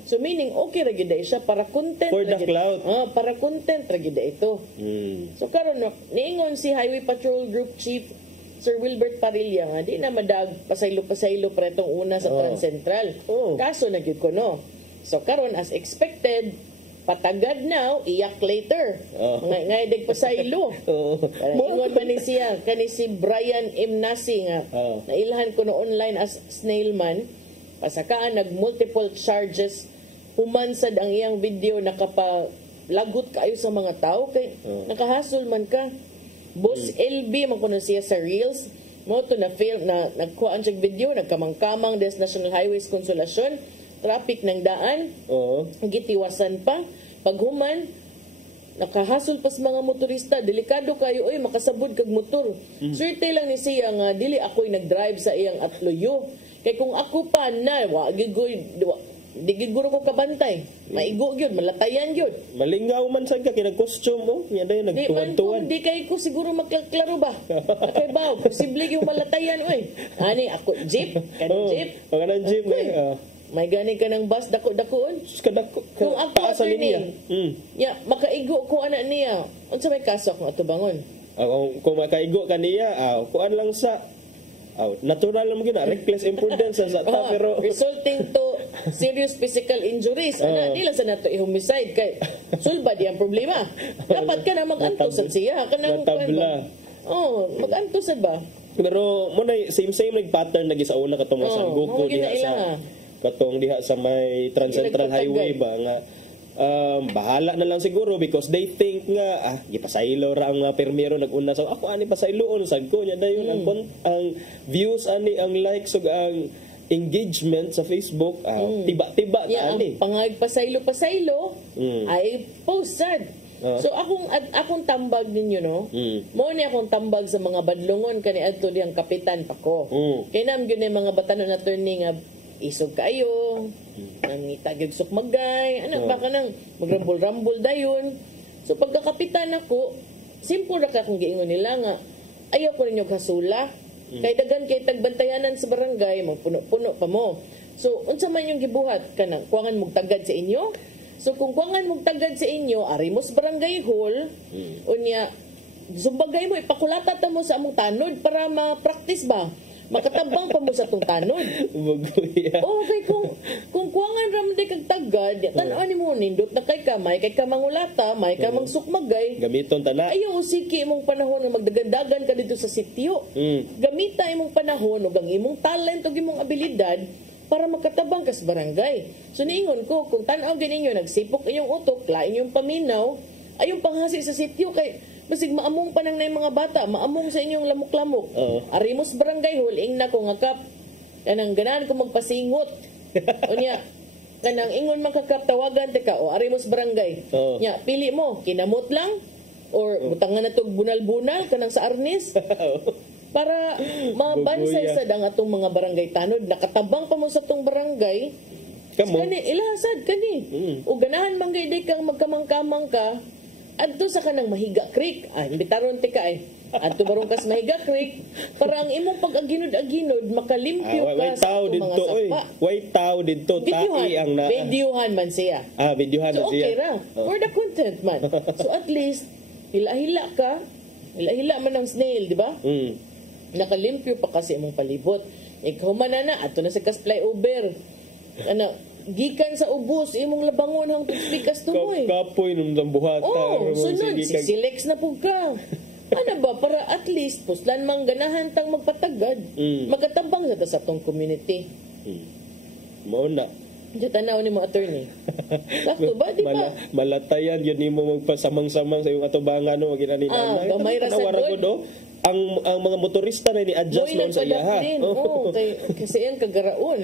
So meaning okay ra gyud siya para content for the cloud. Para content ra gyud ito. So karon niingon si Highway Patrol Group Chief Sir Wilbert Parilla nga di na madag pasaylo pretong una sa Trans Central. Kaso na gyud ko no. So karon as expected patagad now, iyak later. Ngay deg pasaylo. Ingon man ni siya kani si Brian M. Nasi nga nailhan ko no online as snailman. Pasakaan nag multiple charges humansad ang iyang video nakapalagot kayo sa mga tao kay nakahasol man ka. Boss LB man kuno siya sa Reels. Mo to na film na nagkuhaan siya video nagkamang-kamang des National Highways Consolacion. Traffic ng daan. Gitiwasan pa. Paghuman, nakahasol pas mga motorista. Delikado kayo, oy, makasabod kag motor. Swerte lang ni siya nga, dili ako'y nag-drive sa iyang atloyo. Kay kung ako pa na, di giguro ko kabantay. Maigo gyud, malatayan gyud. Malingaw man sad ka kinag-costume mo. Nya dayon nagtuwan-tuwan. Di kay ko siguro magklaro ba. Kay ba, posible yung malatayan oy. Ani ako jeep, kanang jeep. Kanang jeep may gani ka ng bus dako-dakoon. Kung ako attorney, makaigo ko ana niya. Unsa may kaso kung ato bangon? Kung makaigo ka niya, kuan lang sa natural lang gina reckless imprudence sa ta pero resulting to serious physical injuries. Ana di lang sa nato i-homicide kay sulba di ang problema. Dapat ka na mag-antos sa siya kanang matabla. Mag-antos ba? Pero mo na same nag-pattern lagi sa una katong sa Goku diha sa katong diha sa may Trans Central Highway ba nga bahala na lang siguro because they think nga gipasaylo ra ang mga permero naguna so ako ani pasayloon sad ko nya dayon ang views ani ang likes ug ang engagement sa Facebook tiba-tiba ani pangagpasaylo ay posted. So akong tambag ninyo no. Mo ni akong tambag sa mga badlungon kani adto diyang kapitan pa ko. Kay nam gyud mga batanon attorney nga isog kayo, nangita gyud sukmagay, baka nang magrambol-rambol dayon. So pagkakapitan ako, simple ra ka kung giingon nila nga ayaw ko ninyo kasula. Kay dagan kay tagbantayanan sa barangay, magpuno-puno pa mo. So unsa man yung gibuhat kanang kuwangan mog tagad sa inyo? So kung kuwangan mog tagad sa inyo, arimos barangay hall, unya sumbagay mo ipakulata ta mo sa among tanod para ma-practice ba? Makatabang pa mo sa tong tanod. Okay, kung kuwangan ram di kag tagad, tan-an nimo nindot na kay kamay, kay ka mangulata, may ka magsukmagay. Gamiton tana. Ayaw siki imong panahon nga magdagandagan ka dito sa sitio. Gamita imong panahon ug ang imong talent ug imong abilidad para makatabang kas barangay. So niingon ko, kung tan-aw ganinyo nagsipok inyong utok, lain yung paminaw, ayong panghasi sa sitio kay basig maamong pa nang na mga bata, maamong sa inyong lamok-lamok. Arimos barangay hall, ingna ko nga kap, kanang ganahan ko magpasingot. Unya, kanang ingon makakap tawagan teka, arimos barangay. Nya, pili mo, kinamot lang, or butangan na to bunal-bunal kanang sa arnis para mabansay sa dang atong mga barangay tanod. Nakatabang pa mo sa atong barangay kani ilahasad kani o ganahan man gay kang magkamang-kamang ka adto sa kanang Mahiga Creek. Imbitaron ti ka adto baron kas Mahiga Creek para ang imong pag-aginod-aginod makalimpyo ka sa atong mga sapa. Way tao dito tai ang na videohan man siya. Videohan so, man siya. Okay ra. For the content man. So at least hila-hila ka. Hila-hila man ang snail, di ba? Nakalimpyo pa kasi imong palibot. Ikaw man na ato na sa kas flyover. Gikan sa ubos imong labangon hangtod pikas tumoy. Kapoy nung buhata. Sunod silex na pug ka. Ano ba para at least puslan mang ganahan tang magpatagad. Magatabang sa atong community. Mao na. Diyan tanaw ni mo attorney. Sakto ba di ba? Malatayan yun mo magpasamang-samang sa iyong atubangan no ginani na. Gamay ra sa god. Ang mga motorista na ni adjust noon sa iya ha. Kasi ang kagaraon.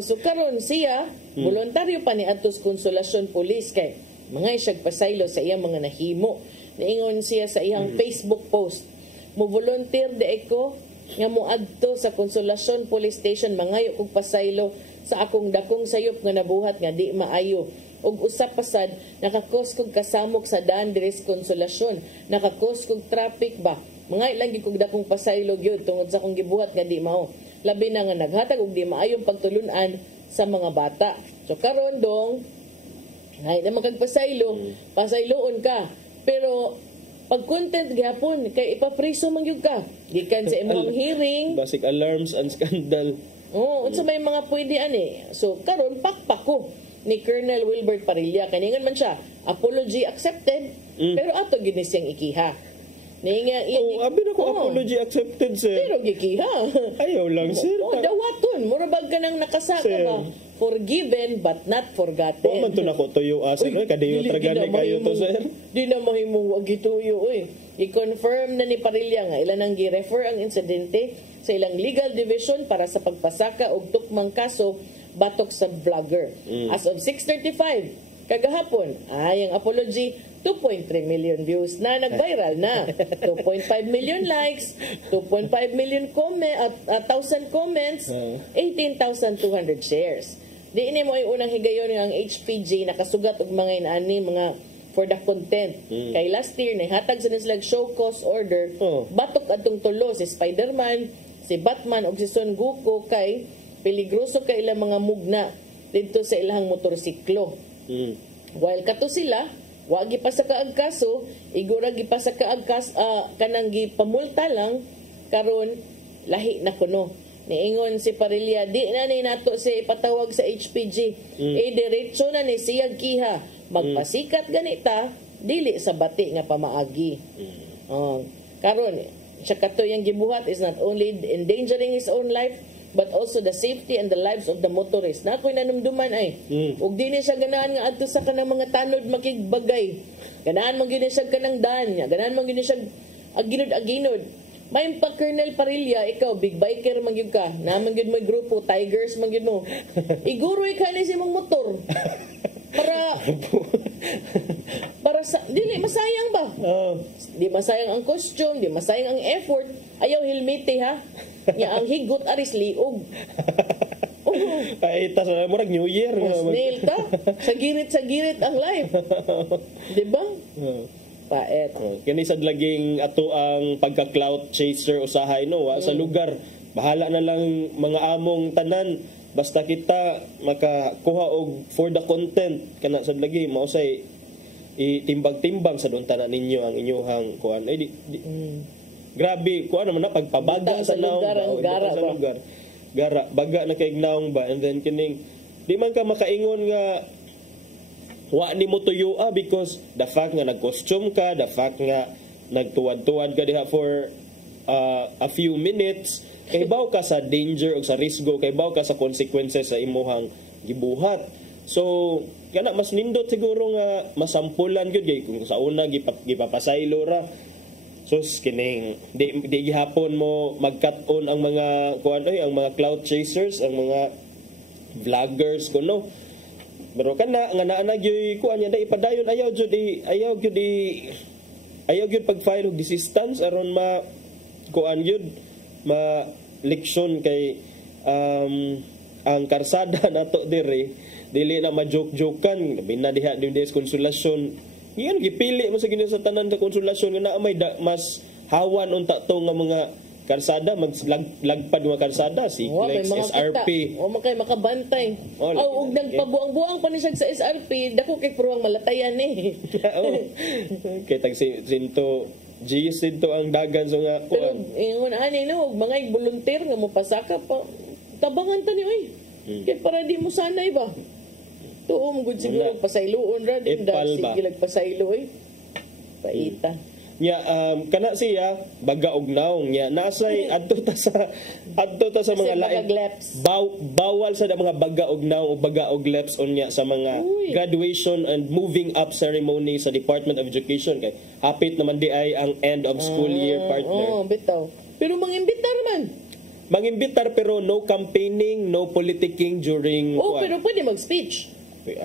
So karon siya voluntaryo pa ni atos Konsolasyon Police kay mga isyag pasaylo sa iyang mga nahimo. Niingon siya sa iyang Facebook post. Mo volunteer de ako nga moadto sa Konsolasyon Police Station mangayo kog pasaylo sa akong dakong sayop nga nabuhat nga di maayo. Og usap pasad nakakos kog kasamok sa daan diri sa Konsolasyon. Nakakos kog traffic ba. Mga ilang gikog dakong pasaylo gyud tungod sa akong gibuhat nga di mao. Labi na nga naghatag og di maayong pagtulunan sa mga bata. So karon dong ay na magpasaylo, pasayloon ka. Pero pag content gihapon kay ipapriso man gyud ka. Gikan sa imong hearing, basic alarms and scandal. Unsa may mga pwede ani. So karon pakpak ko ni Colonel Wilbert Parilla kaningan man siya apology accepted pero ato gid ni siyang ikiha. Abi na ko apology accepted sir. Pero gikiha. Ayaw lang sir. Dawaton murabag ka nang nakasaka ba. Forgiven but not forgotten. Wa man to nako tuyo asin oy kadayo tragani kayo to sir. Di na mahimong wag gituyo oy. I-confirm na ni Parilla nga ilan ang gi-refer ang insidente sa ilang legal division para sa pagpasaka og tukmang kaso batok sa vlogger. As of 6:35 kagahapon ay ang apology 2.3 million views na nag-viral na. 2.5 million likes, 2.5 million thousand comments, 18,200 shares. Di ini mo yung unang higayon ng HPG nakasugat og mga inani mga for the content. Kay last year nahatag sa nilang show cause order, batok adtong tulo si Spider-Man, si Batman ug si Son Goku kay peligroso kay ilang mga mugna dito sa ilang motorsiklo. While kato sila wagi pa sa kaagkaso, igura gi pa sa kaagkas kanang gipamulta lang karon lahi na kuno. Niingon si Parilla, di na ni nato si ipatawag sa HPG. Diretso na ni siyag kiha. Magpasikat ganita, dili sa bati nga pamaagi. Karon, siya kato yung gibuhat is not only endangering his own life, but also the safety and the lives of the motorists. Na ako'y nanumduman ay. Ug di ni siya ganahan nga adto sa kanang mga tanod makigbagay. Ganahan man gyud siya kanang daan niya. Ganahan man gyud siya aginod-aginod. May pa Colonel Parilla, ikaw big biker man gyud ka. Naman gyud mo grupo Tigers man gyud mo. Iguroy ka ni si mong motor. Para sa dili masayang ba? Di masayang ang costume, di masayang ang effort. Ayaw helmete ha. Ya ang higot aris liog. Ay tas murag New Year snail ta. Sa girit ang life. Di ba? Paet. Kani sad laging ato ang pagka-clout chaser usahay no sa lugar. Bahala na lang mga among tanan. Basta kita makakuha og for the content kana sad lagi mausay itimbang-timbang sa doon tanan ninyo ang inyong kuan. Grabe, kuan naman na pagpabaga sa lugar sa lugar. Gara baga na kay naong ba and then kining di man ka makaingon nga wa ni mo tuyo because the fact nga nag-costume ka, the fact nga nagtuwad-tuwad ka diha for a few minutes, kay baw ka sa danger o sa risgo, kay baw ka sa consequences sa imuhang gibuhat. So kana mas nindot siguro nga masampulan gyud kay kung sa una gipapasaylo ra. So kining di gihapon mo mag-cut on ang mga kuan ang mga cloud chasers, ang mga vloggers kuno. Pero kana nga naa gyud kuan nya dai padayon ayaw gyud ayaw gyud pag-file og desistance aron kuan gyud leksyon kay ang karsada nato dire dili na ma-joke-jokan binadiha din sa konsulasyon. Ngayon gipili mo sa gini sa tanan sa konsulasyon nga na may mas hawan unta to nga mga karsada maglagpad mga karsada Ciclex, SRP o makay makabantay og nagpabuang-buang pa ni siya sa SRP dako kay pruwang malatayan kay tag sinto G's dito ang dagan so nga pero ingon ani no mga volunteer nga mo pasaka pa tabangan ta ni oy kay para di mo sanay ba tuom gud siguro pasayloon ra din sige pasaylo paita nya kana siya baga og naong nya nasay adto ta sa mga lain bawal sa mga baga og naong o baga og leps unya sa mga graduation and moving up ceremony sa Department of Education kay hapit naman di ay ang end of school year partner bitaw pero mangimbitar pero no campaigning no politicking during pero pwede mag-speech.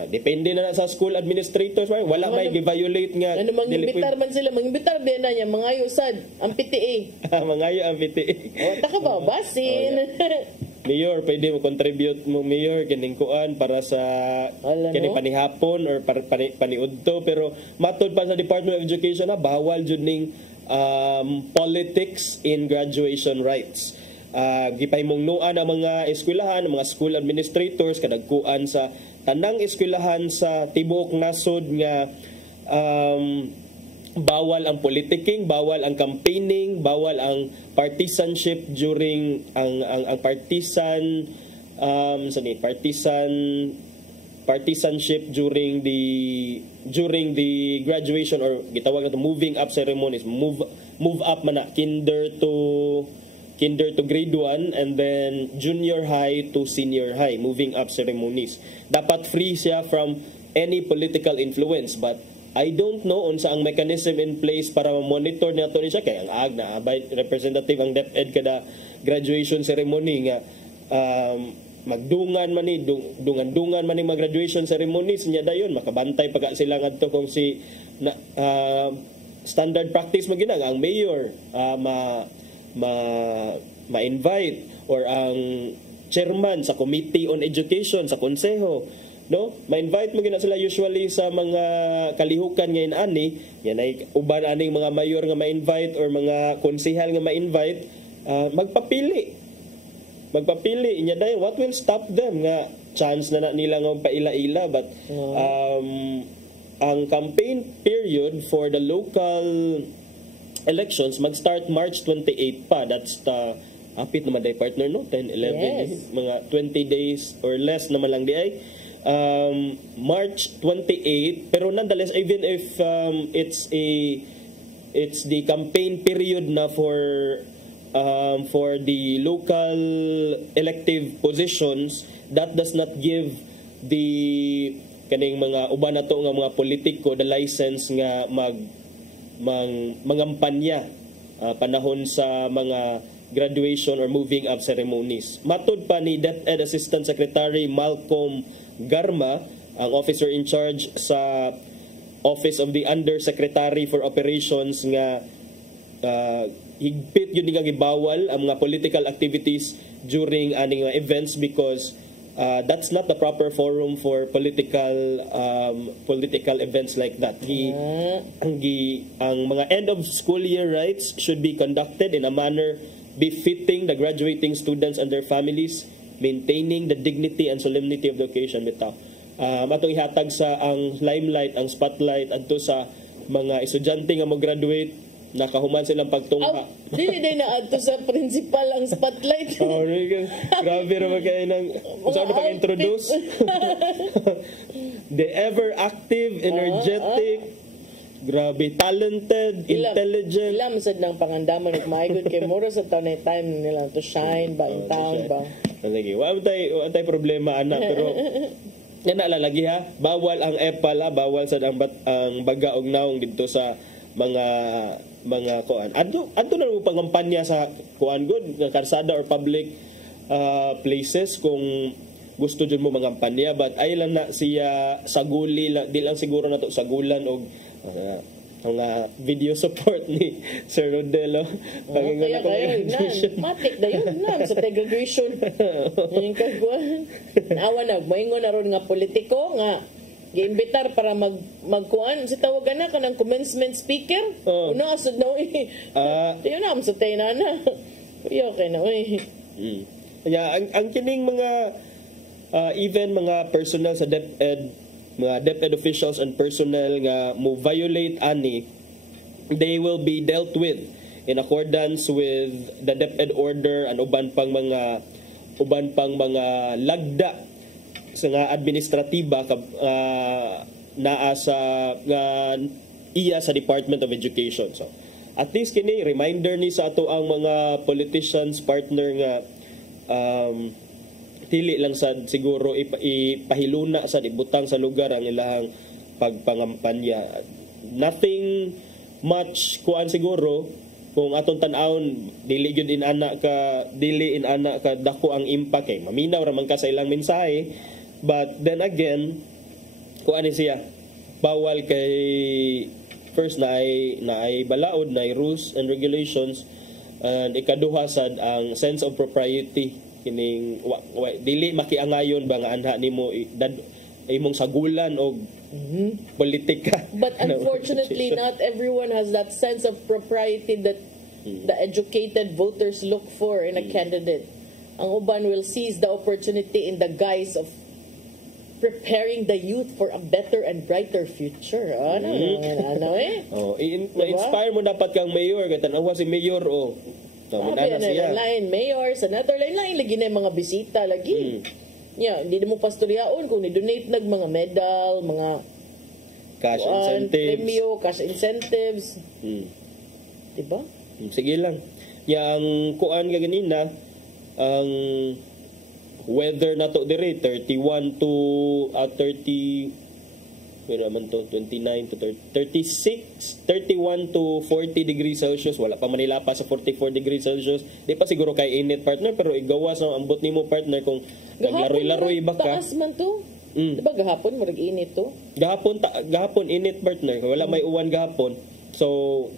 Depende na sa school administrators wala may gi-violate nga mangimbitar man sila mangimbitar din na niya mangayo sad ang PTA mangayo ang PTA taka ba basin mayor pwede mo contribute mo mayor kining kuan para sa kini panihapon or para paniudto pero matod pa sa Department of Education bawal jud ning politics in graduation rites. Gipaymungnuan ang mga eskwelahan, ang mga school administrators kadagkuan sa tanang eskwelahan sa tibuok nasod nga bawal ang politicking, bawal ang campaigning, bawal ang partisanship during ang partisanship during the graduation or gitawag nato moving up ceremonies, move up man na kinder to grade 1 and then junior high to senior high, moving up ceremonies. Dapat free siya from any political influence but I don't know unsa ang mechanism in place para ma-monitor nato ni siya kay ang agna representative ang DepEd kada graduation ceremony nga magdungan man ni dungan man ni mga graduation ceremonies nya dayon makabantay pagka sila ngadto kung standard practice magina ang mayor ma-invite or ang chairman sa Committee on Education sa konseho ma-invite mo gina sila usually sa mga kalihukan ngayon yan ay uban aning mga mayor nga ma-invite or mga konsehal nga ma-invite magpapili inya dayon what will stop them nga chance na nila nga paila-ila but ang campaign period for the local elections mag-start March 28 pa. That's the hapit naman day partner 10, 11 mga 20 days or less naman lang di ay March 28 pero nonetheless even if it's the campaign period na for the local elective positions that does not give the kaning mga uban nato nga mga politiko the license nga mangampanya panahon sa mga graduation or moving up ceremonies. Matod pa ni DepEd Assistant Secretary Malcolm Garma, ang officer in charge sa Office of the Undersecretary for Operations nga higpit yun nga gibawal ang mga political activities during aning events because that's not the proper forum for political events like that. Ang mga end of school year rites should be conducted in a manner befitting the graduating students and their families, maintaining the dignity and solemnity of the occasion bitaw. Atong ihatag sa ang limelight, ang spotlight adto sa mga estudyante nga mag-graduate nakahuman silang pagtungha. Dili day na adto sa principal ang spotlight. Grabe ra magkay nang usahay na pag-introduce. The ever active, energetic, grabe talented, intelligent. Ilam sad nang pangandaman ug maayod kay mura sa time nila to shine ba in town ba. Sige, wa tay problema ana pero yan nalalagi ha. Bawal ang epal bawal sad ang baga og naong didto sa mga kuan. Adto na mo pangampanya sa kuan good nga karsada or public places kung gusto jud mo mangampanya but ay lang na siya saguli di lang siguro nato sagulan og video support ni Sir Rodelo. Kaya matik na yun na sa segregation. Yung kagwan. Naawa na, maingon na ron nga politiko nga giimbitar para magkuan si tawagan na kanang commencement speaker. Una asod na tayo na sa tayo na. Kuya okay na ang kining mga even mga personnel sa DepEd, mga DepEd officials and personnel nga mo violate ani, they will be dealt with in accordance with the DepEd order and uban pang mga lagda sa nga administratiba naa sa iya sa Department of Education. So at least kini reminder ni sa ato ang mga politicians partner nga dili lang sad siguro ipahiluna sa ibutang sa lugar ang ilahang pagpangampanya. Nothing much kuan siguro kung atong tan-awon dili gyud inana ka dako ang impact kay maminaw ra man ka sa ilang mensahe, but then again kuan ni siya bawal kay first na ay balaod na ay rules and regulations, and ikaduha sad ang sense of propriety kining dili makiangayon ba nga anha nimo imong sagulan og politika. But unfortunately not everyone has that sense of propriety that the educated voters look for in a candidate. Ang uban will seize the opportunity in the guise of preparing the youth for a better and brighter future. Na-inspire mo dapat kang mayor kay tanawa si mayor lain mayors, another lain lagi na mga bisita lagi. Hindi mo pastoryaon kung ni-donate nag mga medal, mga cash incentives, premio, cash incentives. Diba? Sige lang. Yang kuan ka ganina, ang weather na to dire 31 to 30 naman to 29 to 36, 31 to 40 degrees Celsius. Wala pa Manila pa sa 44 degrees Celsius. Di pa siguro kay init partner, pero igawas ang ambot nimo partner kung naglaroy-laroy ba ka. Taas man to. Diba gahapon marag init to? Gahapon init partner. Wala may uwan gahapon. So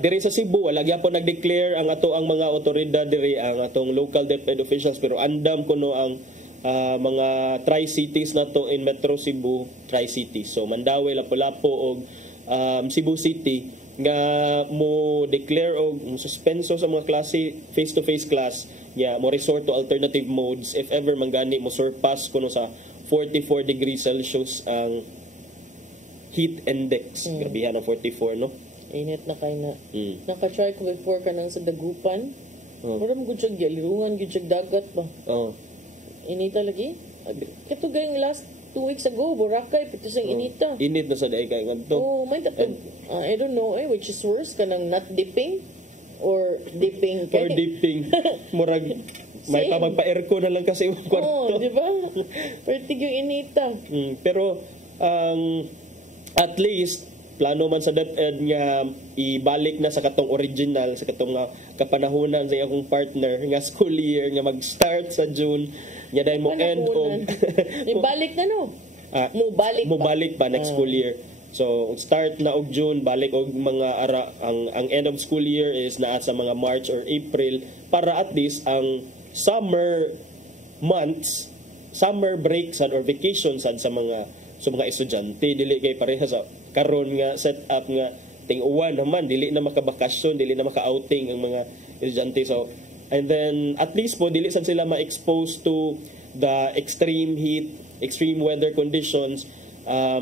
diri sa Cebu wala gyapon nag-declare ang mga otoridad diri, ang atong local DepEd officials, pero andam kuno ang mga tri-cities na to in Metro Cebu, tri-cities. So Mandaue, Lapu-Lapu og Cebu City nga mo declare og suspenso sa mga klase, face-to-face class, mo resort to alternative modes if ever manggani mo surpass kuno sa 44 degrees Celsius ang heat index. Grabihan ang 44, no? Init na kayo na. Naka-try ko before ka nang sa Dagupan. Maram gud siya gyalirungan, gud siya dagat ba? Inita lagi. Kato gayong last 2 weeks ago, Boracay, pito sa inita. Init na sa daay kay ngadto. May tapos, I don't know which is worse, kanang not dipping or dipping kay. Or dipping. Murag may pa magpa-aircon na lang kasi yung kwarto. Di ba? Pertig yung inita. Pero at least plano man sa DepEd nga ibalik na sa katong original, sa katong kapanahunan sa akong partner nga school year nga mag-start sa June, nya dahil mo end og ibalik na no. Mubalik pa next school year. So start na og June, balik og mga ang end of school year is naa sa mga March or April, para at least ang summer months, summer breaks or vacations sa mga estudyante dili kay pareha sa karon nga set up nga ting-uwan naman, dili na makabakasyon, dili na maka-outing ang mga estudyante. So and then at least po dili sad sila ma-expose to the extreme heat, extreme weather conditions,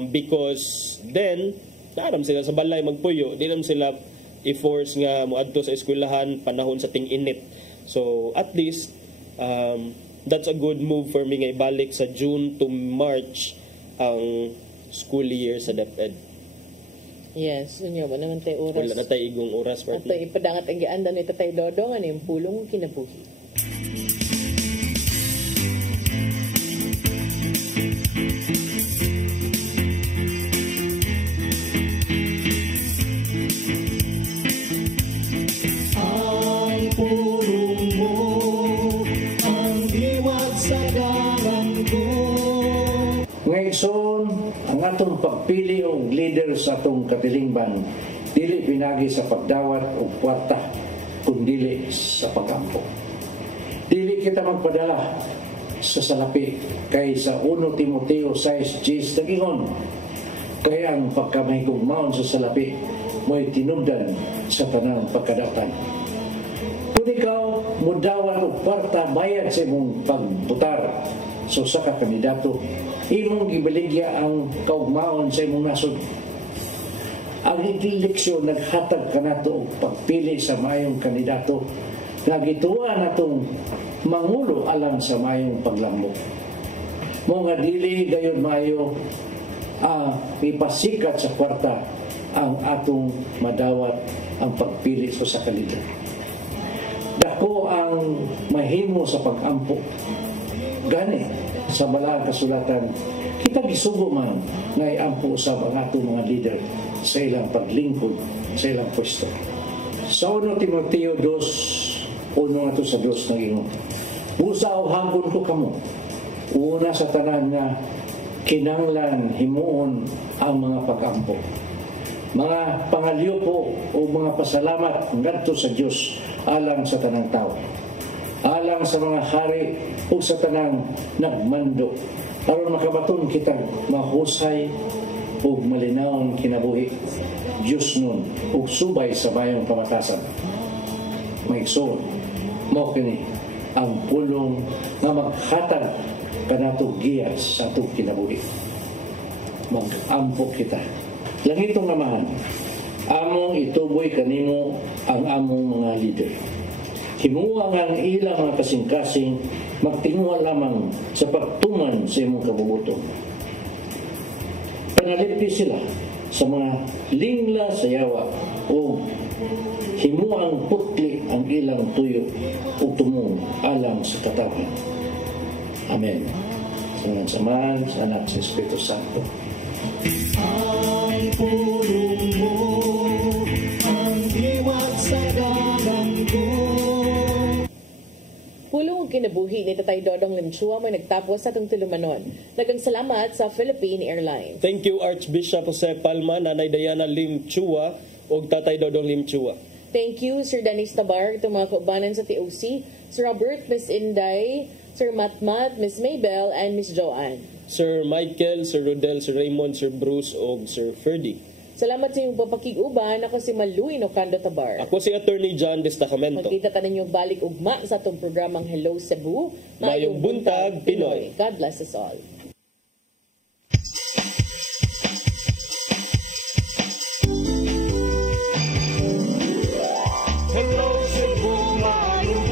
because then naram sila sa balay magpuyo, di naman sila i-force nga moadto sa eskwelahan panahon sa ting-init. So at least that's a good move for me nga ibalik sa June to March ang school year sa DepEd. Yes, yun ba naman tayo oras. Wala na tayo igong oras. At ipadangat ang giandan ni Tatay Dodong, ano yung pulong kinabuhi. Ang pulong mo, ang diwat sa dalan ko. Ngayon, ang atong pagpili og leader sa atong katilingban dili pinagi sa pagdawat og kwarta kun dili sa pagampo. Dili kita magpadala sa salapi kay sa 1 Timoteo 6:10 nagingon kay ang pagkamahigugmaon sa salapi mo'y tinubdan sa tanang pagkadautan. Kung ikaw mudawat og kwarta bayad sa imong pagbutar sa usa ka kandidato, imong gibaligya ang kaugmaon sa imong nasod. Ang eleksyon naghatag kanato og pagpili sa maayong kandidato nga gituwa natong mangulo alang sa maayong paglambok. Mo nga dili gayon maayo ipasikat sa kwarta ang atong madawat ang pagpili sa usa ka leader. Dako ang mahimo sa pagampo. Gani sa balaang kasulatan, kita gisugo man nga iampo usab ang atong mga leader sa ilang paglingkod sa ilang pwesto. Sa 1 Timoteo 2, uno nga to sa 2 nagingon, busa o hanggon ko kamo, una sa tanan nga kinanglan himuon ang mga pagampo. Mga pangalyo po o mga pasalamat ngadto sa Dios alang sa tanang tao, alang sa mga hari o sa tanang nagmando, aron makabaton kitang mahusay o malinawon kinabuhi Dios nun o subay sa bayong pamatasan. Maigsoon mo kini ang pulong nga maghatag kanato giyas sa atong kinabuhi. Mag-ampo kita. Langitong Amahan, among ituboy kanimo ang among mga leader. Himuwa nga ang ilang mga kasing-kasing magtinguha lamang sa pagtuman sa imong kabubuton. Panalipti sila sa mga lingla sa yawa o himuwa ang putli ang ilang tuyo o tumong alang sa katawan. Amen. Sa ngalan sa Ama, sa Anak, sa Espiritu Santo. Ang pulong mo, ang iwat sa dalang ko. Pulong kinabuhi ni Tatay Dodong Limchua may nagtapos sa itong tulumanon. Daghang salamat sa Philippine Airlines. Thank you Archbishop Jose Palma, Nanay Diana Limchua ug Tatay Dodong Limchua. Thank you Sir Danis Tabar, itong mga kaubanan sa TOC, Sir Robert, Miss Inday, Sir Matmat, Miss Maybell, and Miss Joanne. Sir Michael, Sir Rodel, Sir Raymond, Sir Bruce, o Sir Ferdy. Salamat sa iyong papakig-uban. Ako si Maluin Ocando Tabar. Ako si Attorney John Destacamento. Magkita ka ninyo balik ugma sa itong programang Hello Cebu. Mayong Buntag, Pinoy. God bless us all. Hello Cebu, mayong